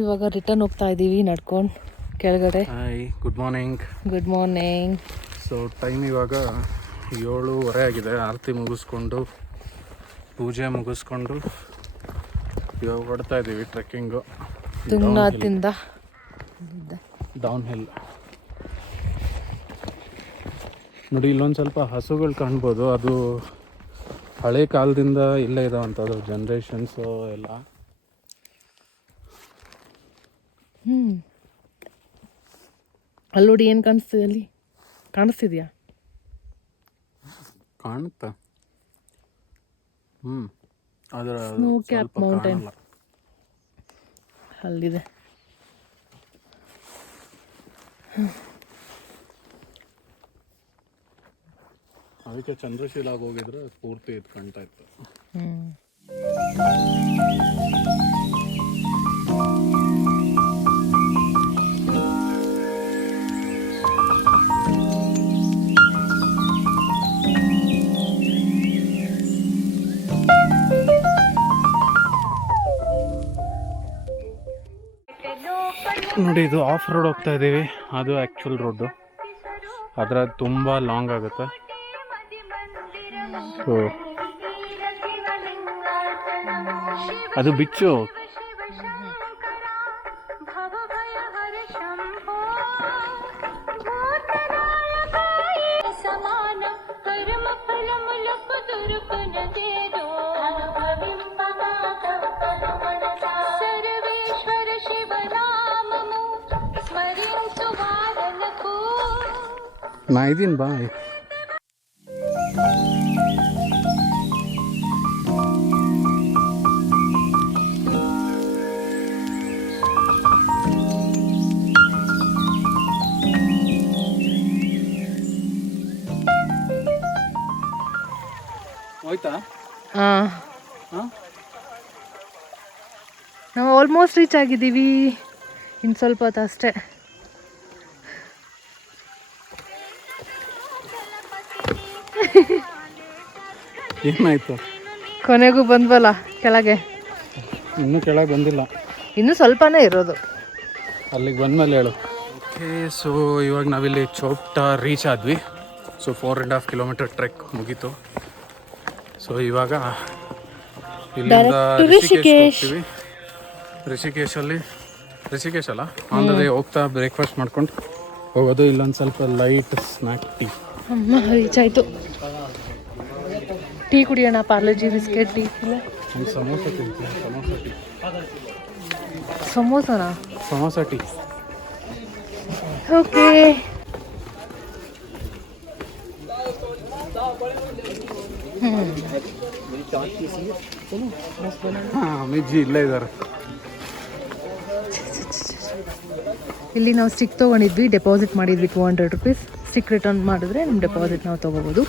ಇವಾಗ ರಿಟರ್ನ್ ಹೋಗ್ತಾ ಇದ್ದೀವಿ ನಡ್ಕೊಂಡು ಕೆಳಗಡೆ. Hi, good morning. Good morning. So time ಇವಾಗ 7:30 ಆಗಿದೆ. ಆರತಿ ಮುಗಿಸ್ಕೊಂಡು ಪೂಜೆ ಮುಗಿಸ್ಕೊಂಡು ಇವಾಗ ಹೊಡ್ತಾ ಇದ್ದೀವಿ ಟ್ರೆಕ್ಕಿಂಗು. ತುಂಗನಾಥದಿಂದ down hill. ನೋಡಿ, ಇಲ್ಲೊಂದು ಸ್ವಲ್ಪ ಹಸುಗಳು ಕಾಣ್ಬೋದು. ಅದು ಹಳೆ ಕಾಲದಿಂದ ಇಲ್ಲೇ ಇದಾವಂಥದ್ದು, ಜನ್ರೇಷನ್ಸು ಎಲ್ಲ. ಅಲ್ಲಿ ನೋಡಿ, ಏನು ಕಾಣಿಸ್ತಿದೆ? ಅಲ್ಲಿ ಕಾಣಿಸ್ತಿದ್ಯಾ? ಕಾಣುತ್ತಾ? ಅದರ ಸ್ನೋ ಕ್ಯಾಪ್ ಮೌಂಟೇನ್ ಅಲ್ಲಿದೆ. ಅದಕ್ಕೆ ಚಂದ್ರಶೀಲಾಗಿ ಹೋಗಿದ್ರೆ ಪೂರ್ತಿ ಇದು ಕಾಣ್ತಾ ಇತ್ತು. ನೋಡಿ, ಇದು ಆಫ್ ರೋಡ್ ಹೋಗ್ತಾ ಇದ್ದೀವಿ. ಅದು ಆ್ಯಕ್ಚುಲ್ ರೋಡು. ಅದರ ತುಂಬ ಲಾಂಗ್ ಆಗುತ್ತೆ. ಸೊ ಅದು ಬಿಚ್ಚು. ನಾ ಇದೀನಿ, ಬಾಯ್. ಹೋಯ್ತಾ? ನಾವು ಆಲ್ಮೋಸ್ಟ್ ರೀಚ್ ಆಗಿದ್ದೀವಿ. ಇನ್ನು ಸ್ವಲ್ಪ ಹೊತ್ತು ಅಷ್ಟೇ. ಏನಾಯ್ತು? ಕೊನೆಗೂ ಬಂದ್ವಲ್ಲ ಕೆಳಗೆ. ಇನ್ನೂ ಕೆಳಗೆ ಬಂದಿಲ್ಲ, ಇನ್ನೂ ಸ್ವಲ್ಪನೇ ಇರೋದು. ಅಲ್ಲಿಗೆ ಬಂದಮೇಲೆ ಹೇಳು. ಓಕೆ, ಸೊ ಇವಾಗ ನಾವಿಲ್ಲಿ ಚೋಪ್ಟಾ ರೀಚ್ ಆದ್ವಿ. ಸೊ 4.5 ಕಿಲೋಮೀಟರ್ ಟ್ರೆಕ್ ಮುಗೀತು. ಸೊ ಇವಾಗ ಇಲ್ಲಿಂದ ರಿಷಿಕೇಶ್ ಹೋಗ್ತೀವಿ. ರಿಷಿಕೇಶ್ ಅಲ್ಲ, ಆನ್ ದ ವೇ ಹೋಗ್ತಾ ಬ್ರೇಕ್ಫಾಸ್ಟ್ ಮಾಡ್ಕೊಂಡು ಹೋಗೋದು. ಇಲ್ಲೊಂದು ಸ್ವಲ್ಪ ಲೈಟ್ ಸ್ನ್ಯಾಕ್ ಟೀ. ರೀಚ್ ಆಯಿತು. ಟೀ ಕುಡಿಯೋಣ. ಪಾರ್ಲೆಜಿ ಬಿಸ್ಕೆಟ್ ಟೀ ಇಲ್ಲ? ಸಮೋಸ ತಿಂತೀನಿ. ಸಮೋಸ ಟೀ. ಓಕೆ. ಅಮ್ಮಿಜ್ಜಿ ಇಲ್ಲೇ ಇದ್ದಾರೆ. ಇಲ್ಲಿ ನಾವು ಸ್ಟಿಕ್ ತೊಗೊಂಡಿದ್ವಿ, ಡೆಪಾಸಿಟ್ ಮಾಡಿದ್ವಿ 200 rupees. ಸ್ಟಿಕ್ ರಿಟರ್ನ್ ಮಾಡಿದ್ರೆ ನಮ್ಮ ಡೆಪಾಸಿಟ್ ನಾವು ತೊಗೋಬೋದು.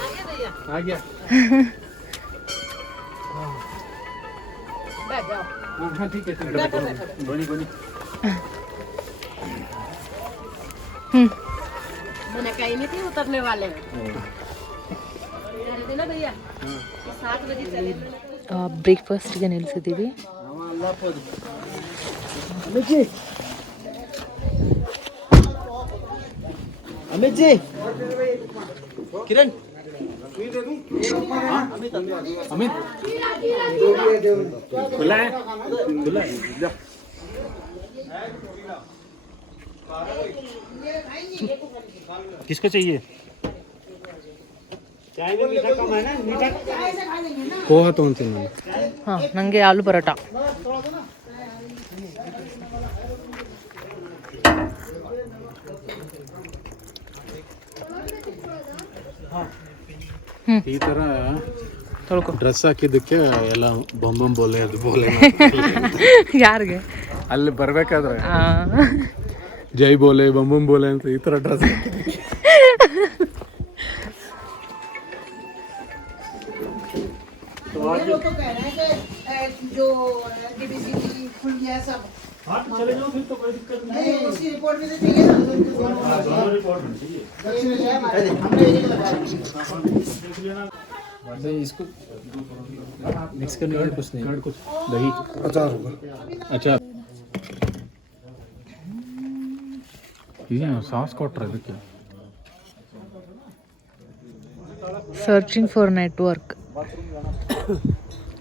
ಬ್ರೇಕ್ಫಾಸ್ಟ್ಗೆ ನಿಲ್ಲಿಸಿದ್ದೀವಿ. अमित जी, किरण, अमित खुला है, खुला है. किसको चाहिए? चाय में मीठा कम है ना? मीठा पोहा तो उनसे नहीं. ಹಾಂ, ನನಗೆ ಆಲೂ ಪರೋಟ. ಈ ಥರ ತೊಳ್ಕೊ. ಡ್ರೆಸ್ ಹಾಕಿದ್ದಕ್ಕೆ ಎಲ್ಲ ಬೊಂಬಂ ಬೋಲೆ ಅದು ಬೋಲೆ. ಯಾರಿಗೆ? ಅಲ್ಲಿ ಬರಬೇಕಾದ್ರೆ ಜೈ ಬೋಲೆ ಬೊಂಬಂ ಬೋಲೆ ಅಂತ ಈ ಥರ ಡ್ರೆಸ್ ಹಾಕಿದ್ದಕ್ಕೆ. चले जाओ फिर तो कोई दिक्कत नहीं। उसकी रिपोर्ट भी तो चाहिए ना, दोनों रिपोर्ट चाहिए। इसको मिक्स करने का कुछ नहीं, कुछ दही अचार होगा. अचार ಏನು ಸಾಸ್ ಕೊಟ್ರೆ ಇದಕ್ಕೆ ಸರ್ಚಿಂಗ್ ಫಾರ್ ನೆಟ್ವರ್ಕ್.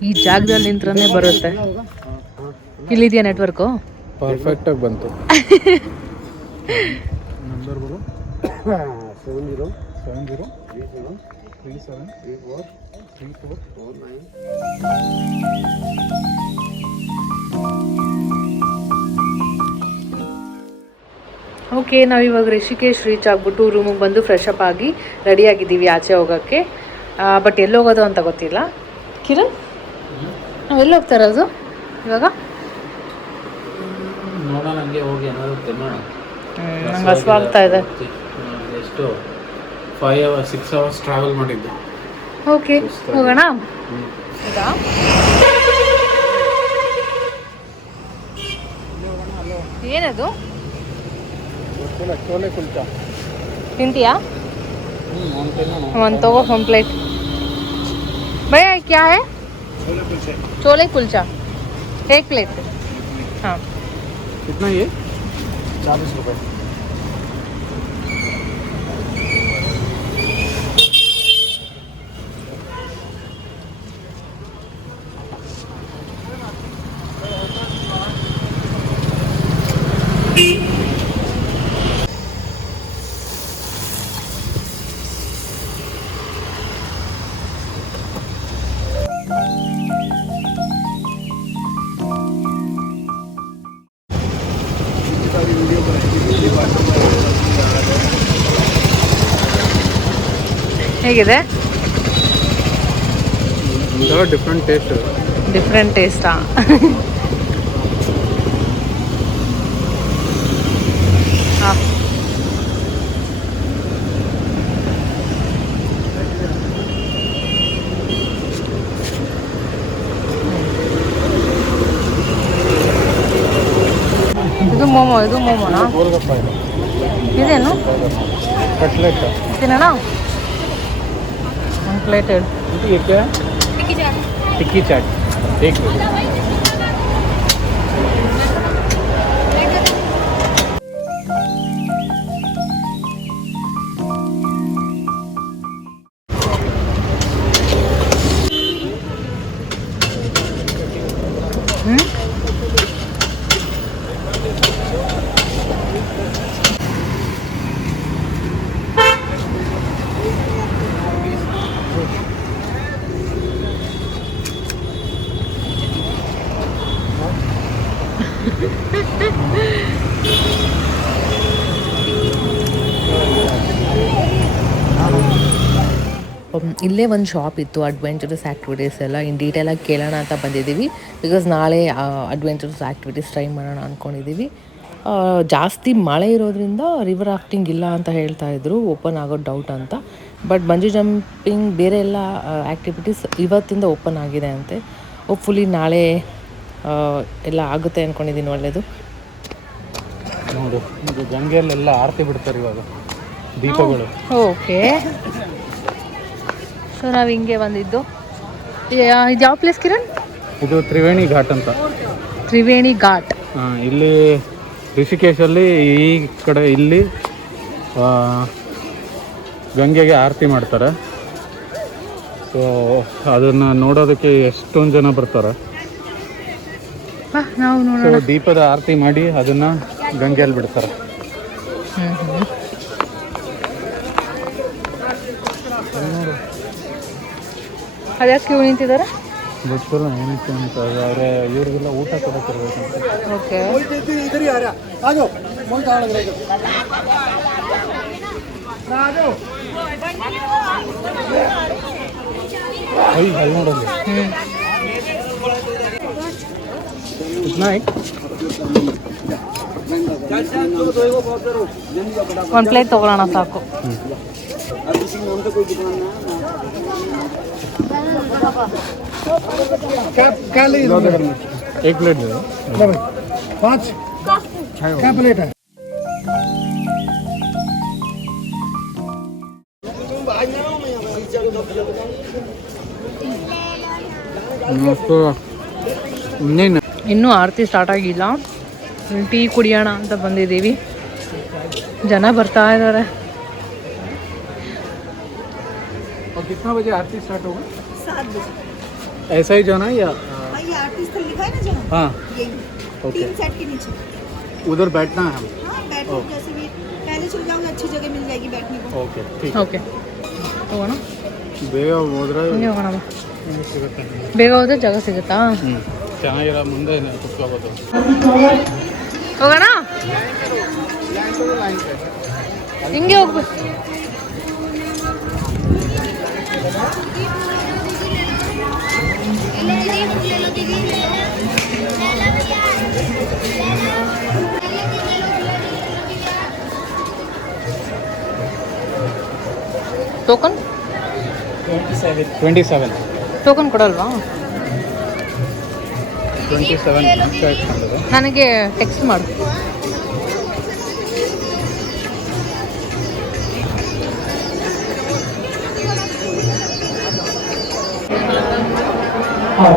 ಈ ಜಾಗದಲ್ಲಿ ನಿಂತ್ರೇ ಬರುತ್ತೆ. ಇಲ್ಲಿದೆಯಾ ನೆಟ್ವರ್ಕು? ಪರ್ಫೆಕ್ಟಾಗಿ ಬಂತು. ನಂಬರ್ ಬರು 703734. ಓಕೆ, ನಾವಿವಾಗ ರಿಷಿಕೇಶ್ ರೀಚ್ ಆಗಿಬಿಟ್ಟು ರೂಮಿಗೆ ಬಂದು ಫ್ರೆಶ್ ಅಪ್ ಆಗಿ ರೆಡಿ ಆಗಿದ್ದೀವಿ ಆಚೆ ಹೋಗೋಕ್ಕೆ. ಬಟ್ ಎಲ್ಲಿ ಹೋಗೋದು ಅಂತ ಗೊತ್ತಿಲ್ಲ. ಕಿರಣ್, ನಾವೆಲ್ಲಿ ಹೋಗ್ತಾ ಇರೋದು ಇವಾಗ? ನೋಡೋಣ, ಹಂಗೆ ಹೋಗಿ ಏನಾದ್ರು ತಿನ್ನೋಣ. ನಂಗೆ ಹಸುವಾಗ್ತಾ ಇದೆ. ಎಷ್ಟು 5 hours 6 hours ಟ್ರಾವೆಲ್ ಮಾಡಿದ್ದು. ಓಕೆ, ಹೋಗೋಣ. ಹೌದಾ? ಏನದು? ಚೋಲೆ ಕುಲ್ಚಾ ತಿಂತೀಯಾ? ಒಂದು ತಗೋ, ಒಂದು ಪ್ಲೇಟ್. भैया क्या है? छोले कुलचा 1 प्लेट. हाँ, कितना ये? 40 रुपये. ಹೇಗಿದೆ? ಒಂಥರ ಡಿಫ್ರೆಂಟ್ ಟೇಸ್ಟ್. ಡಿಫ್ರೆಂಟ್ ಟೇಸ್ಟಾ? ಹಾಂ, ಇದು ಮೋಮೋನಾ? ಗೋಲ್ಗಪ್ಪ ಇದು. ಇದೇನು? ಕಟ್ಲೆಟ್. ತಿನ್ನೋಣ? ಒಂದು ಪ್ಲೇಟ್ ಹೇಳು. ये क्या है? टिक्की चाट. एक ಇಲ್ಲೇ ಒಂದು ಶಾಪ್ ಇತ್ತು, ಅಡ್ವೆಂಚರಸ್ ಆ್ಯಕ್ಟಿವಿಟೀಸ್ ಎಲ್ಲ ಇನ್ ಡೀಟೇಲಾಗಿ ಕೇಳೋಣ ಅಂತ ಬಂದಿದ್ದೀವಿ. ಬಿಕಾಸ್ ನಾಳೆ ಅಡ್ವೆಂಚರಸ್ ಆ್ಯಕ್ಟಿವಿಟೀಸ್ ಟ್ರೈ ಮಾಡೋಣ ಅಂದ್ಕೊಂಡಿದ್ದೀವಿ. ಜಾಸ್ತಿ ಮಳೆ ಇರೋದ್ರಿಂದ ರಿವರ್ ರಾಫ್ಟಿಂಗ್ ಇಲ್ಲ ಅಂತ ಹೇಳ್ತಾ ಇದ್ರು, ಓಪನ್ ಆಗೋದು ಡೌಟ್ ಅಂತ. ಬಟ್ ಬಂಜಿ ಜಂಪಿಂಗ್ ಬೇರೆ ಎಲ್ಲ ಆ್ಯಕ್ಟಿವಿಟೀಸ್ ಇವತ್ತಿಂದ ಓಪನ್ ಆಗಿದೆ ಅಂತೆ. ಹೋಪ್ಫುಲಿ ನಾಳೆ ಎಲ್ಲ ಆಗುತ್ತೆ ಅಂದ್ಕೊಂಡಿದ್ದೀನಿ. ಒಳ್ಳೆಯದು. ನೋಡು, ಇದು ಗಂಗೆಯಲ್ಲೆಲ್ಲ ಆರತಿ ಬಿಡ್ತಾರೆ ಇವಾಗ, ದೀಪಗಳು. ಓಕೆ, ಸೊ ನಾವು ಹಿಂಗೆ ಬಂದಿದ್ದು. ಇದು ಯಾವ ಪ್ಲೇಸ್ ಕಿರಣ್? ಇದು ತ್ರಿವೇಣಿ ಘಾಟ್ ಅಂತ. ತ್ರಿವೇಣಿ ಘಾಟ್. ಇಲ್ಲಿ ಋಷಿಕೇಶಲ್ಲಿ ಈ ಕಡೆ ಇಲ್ಲಿ ಗಂಗೆಗೆ ಆರತಿ ಮಾಡ್ತಾರೆ. ಸೊ ಅದನ್ನು ನೋಡೋದಕ್ಕೆ ಎಷ್ಟೊಂದು ಜನ ಬರ್ತಾರೆ. ನಾವು ಸೊ ನೋಡೋಣ. ದೀಪದ ಆರತಿ ಮಾಡಿ ಅದನ್ನು ಗಂಗೆಯಲ್ಲಿ ಬಿಡ್ತಾರೆ. ಅದ್ಯಾಕೆ ಕ್ಯೂ ನಿಂತಿದ್ದಾರೆ? ಗೊತ್ತಿಲ್ಲ ಏನಕ್ಕೆ ಅಂತ. ಆದರೆ ಇವ್ರಿಗೆಲ್ಲ ಊಟ ಕೊಡೋಕ್ಕಿರ್ಬೇಕಂತ. ಓಕೆ, ಅಲ್ಲಿ ನೋಡೋದು. ಒಂದು ಪ್ಲೇಟ್ ತೊಗೊಳ್ಳೋಣ ಸಾಕು. एक प्लेट दे दो. 5 क्या प्लेट है? ಇನ್ನೂ ಆರತಿ ಸ್ಟಾರ್ಟ್ ಆಗಿಲ್ಲ. ಟೀ ಕುಡಿಯೋಣ ಅಂತ ಬಂದಿದ್ದೀವಿ. ಜನ ಬರ್ತಾ ಇದ್ದಾರೆ. और कितना बजे आरती स्टार्ट होगा? 7 बजे। ऐसा ही जाना है या? हाँ, ये आरती स्थल लिखा है ना जहाँ, हाँ यही ओके, 3 सेट के नीचे। उधर बैठना है हम. हाँ, बैठो जैसे भी पहले चले जाओगे, अच्छी जगह मिल जाएगी बैठने को। ओके ठीक. ಓಕೆ ಹೋಗೋಣ, ಬೇಗ ಹೋದ್ರೆ ಹಿಂಗೆ ಹೋಗೋಣ ಬಾ. ನಿಮ್ಗೆ ಸಿಗುತ್ತೆ. ಬೇಗ ಹೋದ್ರೆ ಜಾಗ ಸಿಗುತ್ತಾ? ಚೆನ್ನಾಗಿರೋ ಮುಂದೆ ಕುತ್ಕೋಬೋದು. ಹೋಗೋಣ, ಹಿಂಗೆ ಹೋಗ್ಬೇಕು. Token 27 token ಕೊಡಲ್ವಾ? 27 ನನಗೆ ಟೆಕ್ಸ್ಟ್ ಮಾಡು.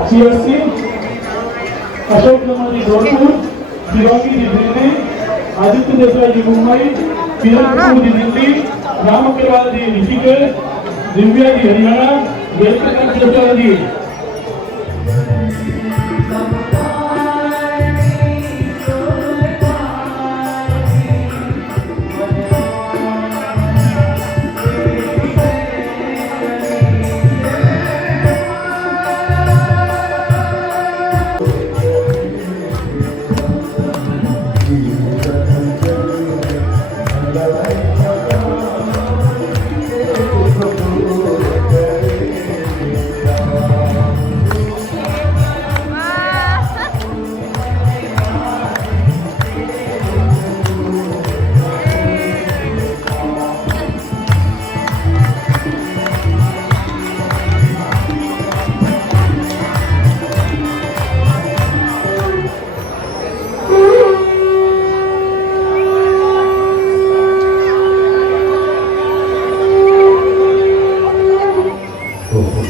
CSC, अशोक नमोदी जोधपुर, शिवाजी जी दिल्ली, आदित्य देसाई जी मुंबई, किरण कपूर जी दिल्ली, राम अग्रवाल जी ऋषिकेश, दिव्या जी हरियाणा, जयप्रकाश देसाई जी Oh,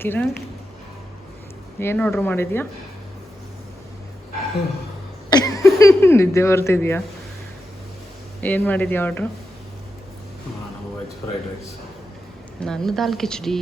ಕಿರಣ್ ಏನು ಆರ್ಡ್ರ್ ಮಾಡಿದ್ಯಾ? ನಿದ್ದೆ ಬರ್ತಿದ್ಯಾ? ಏನು ಮಾಡಿದ್ಯಾ ಆರ್ಡ್ರು? Veg fried rice. ನಾನು ದಾಲ್ ಕಿಚಡಿ.